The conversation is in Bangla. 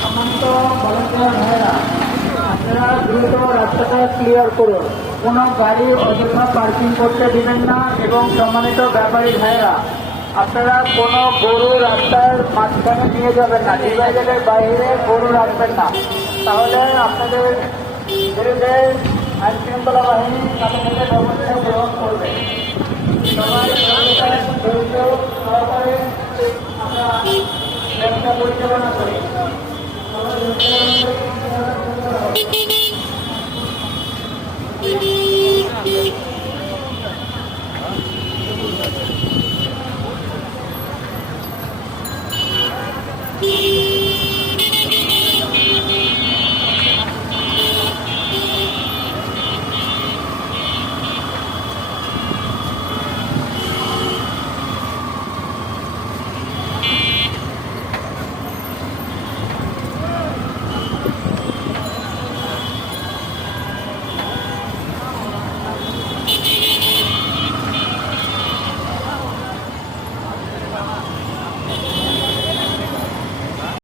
সম্মানিত ভলান্টিয়ার ভাইরা, আপনারা দ্রুত রাস্তাটা ক্লিয়ার করুন, কোনো গাড়ি অযথা পার্কিং করতে দিবেন না। এবং সম্মানিত ব্যাপারী ভাইরা, আপনারা কোনো গরু রাস্তার মাঝখানে নিয়ে যাবেন না, ডিভাইডারের বাইরে গরু রাখবেন না, তাহলে আপনাদের বিরুদ্ধে আইন শৃঙ্খলা বাহিনী সাথে সাথে ব্যবস্থা গ্রহণ করবে। সবাই সহকারে আমরা ব্যবসা পরিচালনা করি।